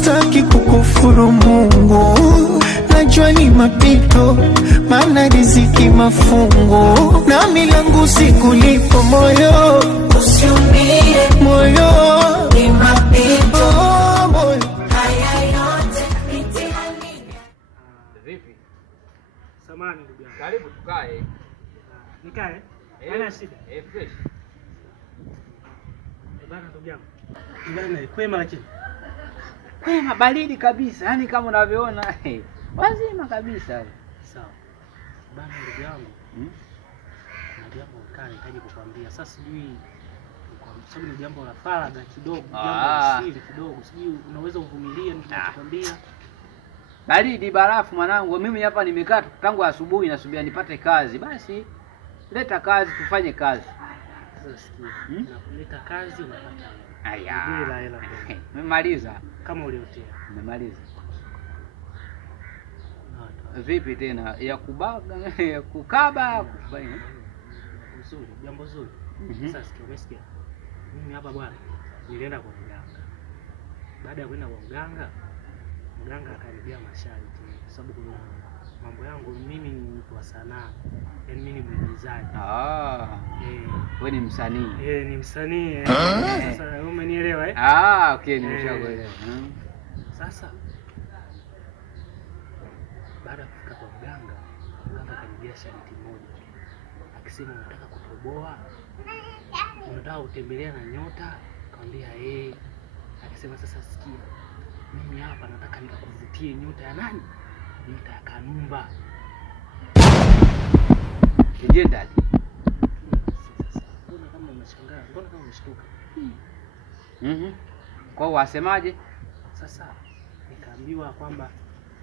staki kukufuru Mungu, najua ni mapito, maana riziki mafungu, na milangu sikulipo moyo, usiumie moyo, ni mapito moyo. Haya yote mitihani. Vipi? Samahani ndugu yangu. Karibu tukae. Nikae? Haina shida. Fresh. Bana ndugu yangu. Bana kwema lakini. Kwema baridi kabisa. Yaani kama unavyoona wazima kabisa. Sawa. Bana ndugu yangu. Kuna jambo nahitaji kukwambia. Sasa sijui kwa sababu ni jambo la faragha kidogo, jambo la siri kidogo. Sijui unaweza uvumilie ninachokwambia. Baridi barafu mwanangu, mimi hapa nimekaa tangu asubuhi nasubia nipate kazi. Basi leta kazi tufanye kazi. Sasa sikia. Nakuleta kazi unapata. Aya. Bila hela. Nimemaliza. Kama uliotea. Nimemaliza. Vipi tena ya kubaga ya kukaba kufanya? Nzuri, jambo zuri. Sasa sikia, umesikia? Mimi hapa bwana nilienda kwa mganga. Baada ya kwenda kwa mganga akaribia masharti kwa sababu kuna mambo yangu mimi ni mtu wa sanaa. Yaani mimi ni mwigizaji. Wewe ni msanii. Ni msanii. Sasa umenielewa Okay, nimeshakuelewa. Sasa baada ya kufika kwa mganga akaribia sharti moja. Akisema unataka kutoboa, unataka kutembelea na nyota, akamwambia akisema sasa sikia, mimi hapa nataka nikakuvutie nyota ya nani? Nyota ya Kanumba. Legendary. Sasa mbona kama unashangaa? Mbona kama umeshtuka? Kwa hiyo wasemaje? Sasa nikaambiwa kwamba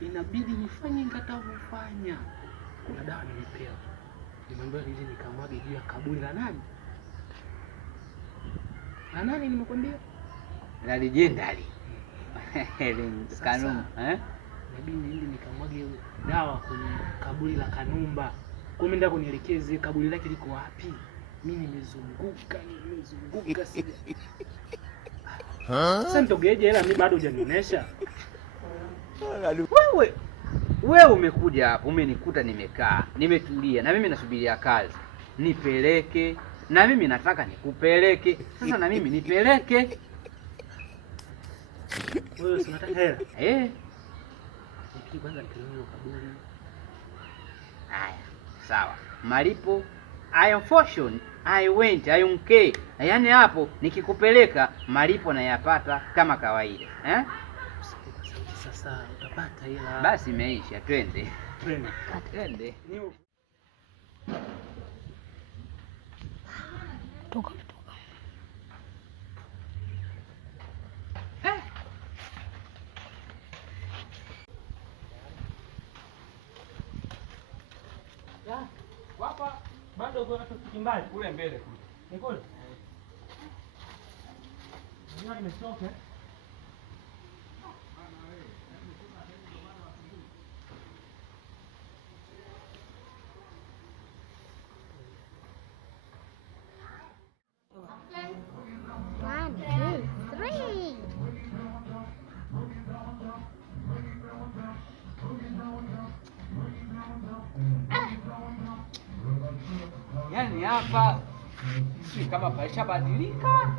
inabidi nifanye nikatakufanya. Kuna dawa nimepewa. Nimeambiwa nije nikamwage juu ya kaburi la nani? La nani nimekwambia? La Legendary. Kanumba, Inabidi niende nikamwage dawa kwenye kaburi la Kanumba. Kwa mimi ndio kunielekeze kaburi lake liko wapi? Mimi nimezunguka sija. Sasa nitogeje hela mimi bado hujanionyesha. Wewe umekuja hapo, umenikuta nimekaa, nimetulia na mimi nasubiria kazi. Nipeleke, na mimi nataka nikupeleke. Sasa na mimi nipeleke. Wewe unataka hela? Nipige kwanza nipeleke kaburi. Haya, sawa. Malipo I am fortune, I went, I am okay. Yaani hapo nikikupeleka malipo nayapata kama kawaida. Sasa utapata hela. Basi imeisha, twende. Twende. Toka. Hapa bado kuna kitu mbali Kule mbele kule. Ni kule? Ndio nimetoka. Yaani hapa si kama paishabadilika.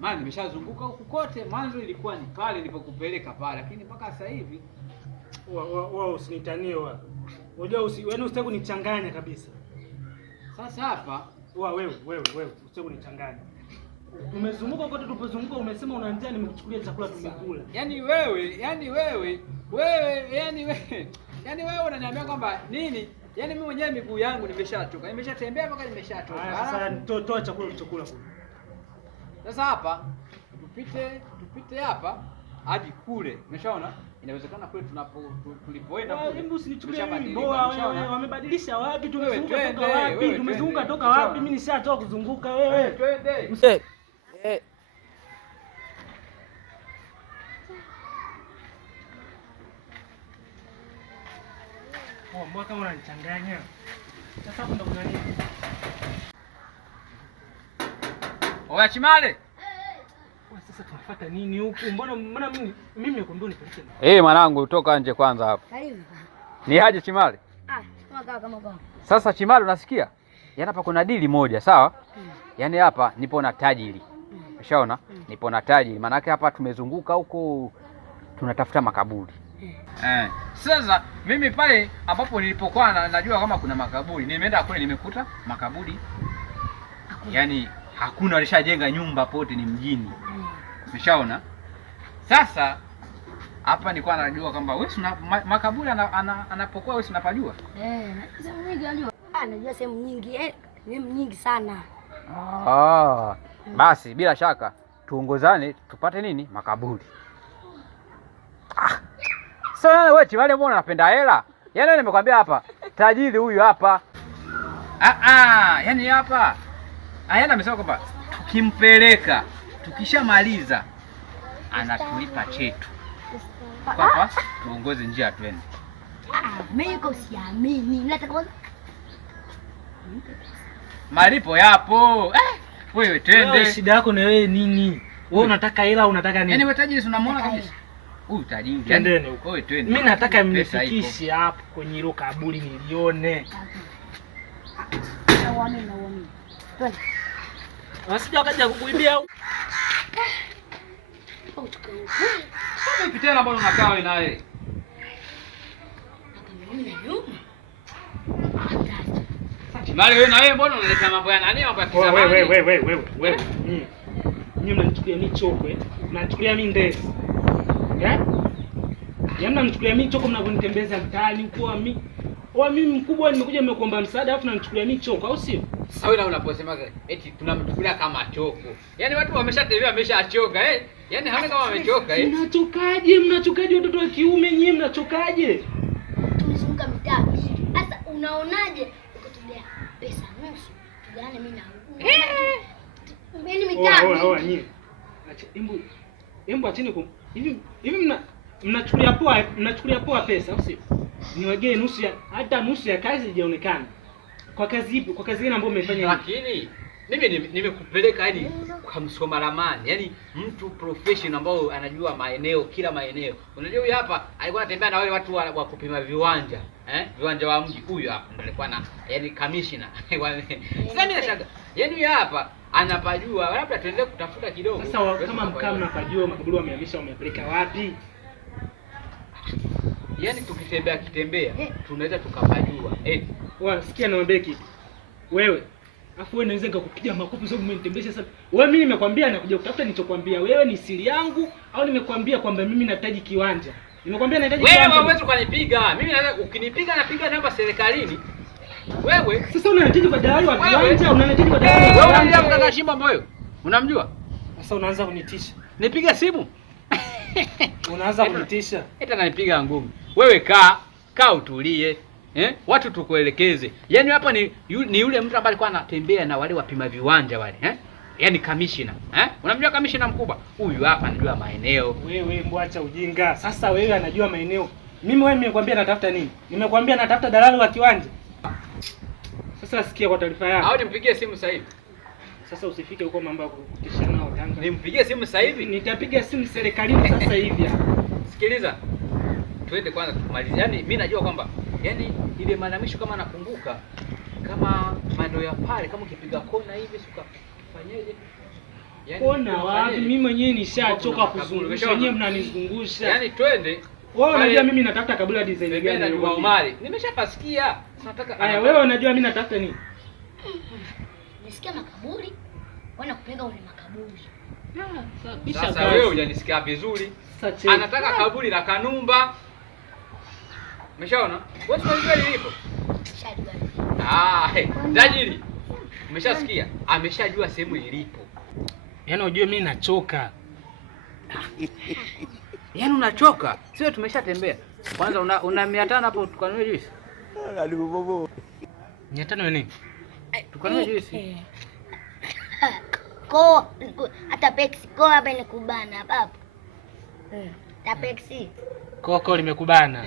Maana nimeshazunguka huku kote, mwanzo ilikuwa ni pale nilipokupeleka pale, lakini mpaka sasa hivi wao usinitanie wewe. Unajua wewe usitaki kunichanganya kabisa. Sasa hapa wewe usitaki kunichanganya. Tumezunguka kote, tupozunguka umesema una njaa, nimekuchukulia chakula tumekula. Yaani wewe unaniambia kwamba nini? Yaani mimi mwenyewe miguu yangu nimeshachoka. Nimeshatembea mpaka nimeshachoka. Sasa toa chakula ulichokula kule. Sasa hapa tupite hapa hadi kule. Umeshaona? Inawezekana kule tulipoenda kule. Hebu usinichukulie mimi boa wewe. Wamebadilisha wapi? Tumezunguka toka wapi? Tumezunguka toka wapi? Mimi nishatoka kuzunguka wewe. Twende. Mbona kama unanichanganya? Sasa hapo ndo kuna nini? Oya Chimale. Sasa tunafuata unataka nini huku? Mbona mimi nikunduni peleke? Mwanangu toka nje kwanza hapo. Karibu. Ni aje Chimali? Kama. Sasa Chimali unasikia? Yaani hapa kuna dili moja, sawa? Yaani hapa nipo na tajiri. Umeshaona? Nipo na tajiri. Maana yake hapa tumezunguka huko tunatafuta makaburi. Sasa mimi pale ambapo nilipokuwa najua kama kuna makaburi, nimeenda kule nimekuta makaburi. Yaani hakuna, walishajenga nyumba pote, ni mjini. Umeshaona? Sasa hapa nilikuwa najua kwamba wewe makaburi anapokuwa wewe unapajua? Sehemu nyingi najua. Najua sehemu nyingi sana. Basi bila shaka tuongozane tupate nini? Makaburi. Sasa wewe Chimali, mbona unapenda hela? Yaani nimekwambia hapa tajiri huyu hapa. Yaani hapa Ayana amesema kwamba tukimpeleka tukishamaliza anatulipa chetu. Kwa tuongoze njia twende. Mimi niko siamini. Nataka malipo yapo. Wewe twende. Shida yako na wewe nini? Wewe unataka hela, unataka nini? Yaani wewe tajiri unamuona kabisa. Huyu tajiri. Twendeni huko. Wewe twende. Mimi nataka mnifikishe hapo kwenye hilo kaburi nilione. Naamini. Twende. Wasije wakaja kukuibia. Kama kitena bwana unakaa wewe naye. Chimali wewe na wewe mbona unaleta mambo ya nani, mambo ya kizamani? Wewe. Nyinyi mnanichukulia mimi chokwe, mnanichukulia mimi ndezi. Yaani mnanichukulia mimi choko mnavyonitembeza mtaani huko mimi. Mimi mkubwa nimekuja nimekuomba msaada alafu mnanichukulia mimi choko, au sio? Sasa wewe unaposema eti tunamchukulia kama choko. Yaani watu wameshatembea wameshachoka Yaani haona kama wamechoka Mnachokaje watoto wa kiume nyinyi mnachokaje? Tumezunguka mitaa. Sasa unaonaje ukitolea pesa nusu? Tugawane mimi na wewe. Mbeni mitaa. Nyinyi. Acha embu acheni hivi mnachukulia poa pesa, au sio? Niwagee nusu hata nusu ya kazi ijaonekana. Kwa kazi ipi? Kwa kazi gani ambayo umefanya? Lakini mimi nimekupeleka yani kwa msoma ramani. Yaani mtu professional ambao anajua maeneo, kila maeneo. Unajua huyu hapa alikuwa anatembea na wale watu wa kupima viwanja, viwanja wa mji. Huyu hapa ndio alikuwa na yani commissioner. Sasa mimi nashangaa. Yaani huyu hapa anapajua, labda tuendelee kutafuta kidogo. Sasa kama mkaa mnapajua makaburi wamehamisha wamepeleka wapi? Yaani tukitembea tunaweza tukapajua. Sikia niambie kitu. Wewe, afu wewe naweza nikakupiga makofi sababu umenitembesha sana. Wewe mimi nimekwambia nakuja kutafuta nilichokuambia. Wewe ni siri yangu au nimekwambia kwamba mimi nahitaji kiwanja? Nimekwambia nahitaji kiwanja. Wewe huwezi ukanipiga. Mimi naweza ukinipiga napiga namba serikalini. Wewe sasa unanihitaji kwa dalali wa kiwanja, unanihitaji kwa dalali. Wewe unamjua mkaka Shimba moyo? Unamjua? Sasa unaanza kunitisha. Nipiga simu. Unaanza kunitisha. Hata nanipiga ngumi. Wewe kaa utulie. Watu tukuelekeze. Yaani hapa ni yule mtu ambaye alikuwa anatembea na wale wapima viwanja wale, Yaani commissioner, Unamjua commissioner mkubwa? Huyu hapa anajua maeneo. Wewe mbwacha ujinga. Sasa wewe anajua maeneo. Wewe nimekwambia natafuta nini? Nimekwambia natafuta dalali wa kiwanja. Sasa sikia kwa taarifa yako. Au nimpigie simu sasa hivi? Sasa usifike huko mambo ya kukutishana nao Tanga. Nimpigie simu sasa hivi? Nitapiga simu serikalini sasa hivi. Sikiliza. Twende kwanza tumalize. Yaani mimi najua kwamba ile maadamisho kama nakumbuka kama maeneo ya pale kama ukipiga kona hivi ukafanyaje? Kona wapi? Mimi mwenyewe nishachoka kuzungusha. Wenyewe mnanizungusha. Yaani twende. Wewe unajua mimi natafuta kabila design gani? Ni kwa Umari. Nimeshapasikia. Nataka wewe unajua mimi natafuta nini? Nisikia makaburi. Wana kupeleka ule makaburi. Sasa wewe hujanisikia vizuri. Anataka kaburi la Kanumba. Umeshaona? Wewe unajua lilipo? Tajiri. Umeshasikia? Ameshajua sehemu ilipo. Yaani unajua mimi nachoka. Yaani unachoka? Sio tumeshatembea. Kwanza una 500 hapo tukanunue juice. Alibobo. 500 nini? Tukanunue juice. Hata Pepsi hapa inakubana hapa. Ta Pepsi. Koko limekubana.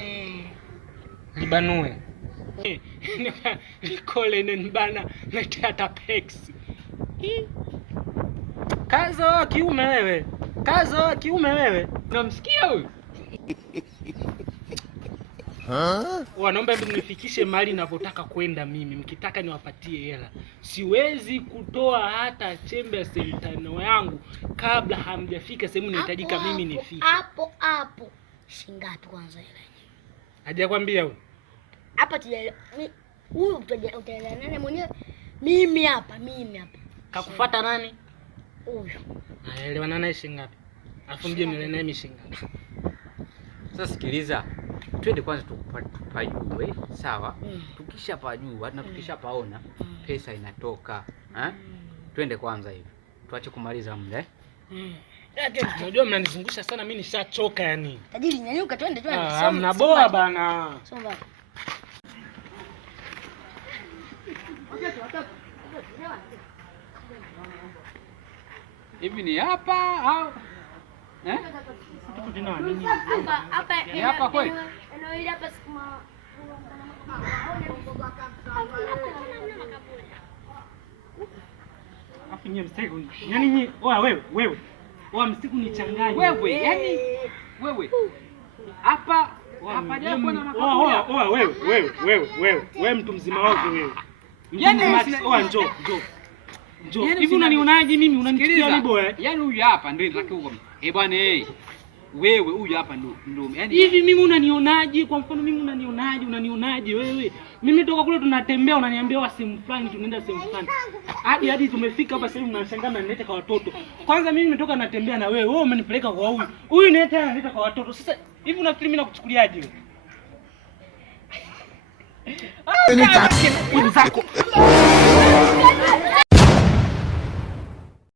Libanue. Nikole nibana leta hata Pepsi. Kazo kiume wewe. Kaza wa kiume wewe. Unamsikia huyu? Wanaomba mnifikishe mahali ninapotaka kwenda mimi. Mkitaka niwapatie hela. Siwezi kutoa hata chembe ya sentano yangu kabla hamjafika sehemu nahitajika mimi nifike. Hapo. Shingapi kwanza hela? Hajakwambia huyu? Hapa huyu utaelewa nani mwenyewe? Mimi hapa. Kakufuata nani? Huyu. Naelewana naye shingapi? Alafu mje nielewe naye shingapi? Sasa sikiliza. Twende kwanza tukapajue, sawa? Tukishapajua na tukishapaona pesa inatoka. Twende kwanza hivi. Tuache kumaliza muda. Unajua mnanizungusha sana, mimi nishachoka yani. Tajiri nyanyuka twende. Mnaboa bana. Songa. Hivi ni hapa au? Hapa kweli? Afu nyie msiku. Yaani nyie, wewe. Msiku nichanganye. Wewe. Hapa japo na makaburi. Wewe mtu mzima wako wewe. Njoo. Hivi unanionaje mimi? Unanichukulia mimi boya? Yaani huyu hapa ndio nitaka huko. Bwana wewe huyu hapa ndio. Yaani hivi mimi unanionaje? Kwa mfano mimi unanionaje wewe? Mimi toka kule tunatembea unaniambia wa sehemu fulani tunaenda sehemu fulani. Hadi tumefika hapa sasa hivi mnashangaa mnanileta kwa watoto. Kwanza mimi nimetoka natembea na wewe. Wewe umenipeleka kwa huyu. Huyu ni tena analeta kwa watoto. Sasa hivi unafikiri mimi nakuchukuliaje wewe?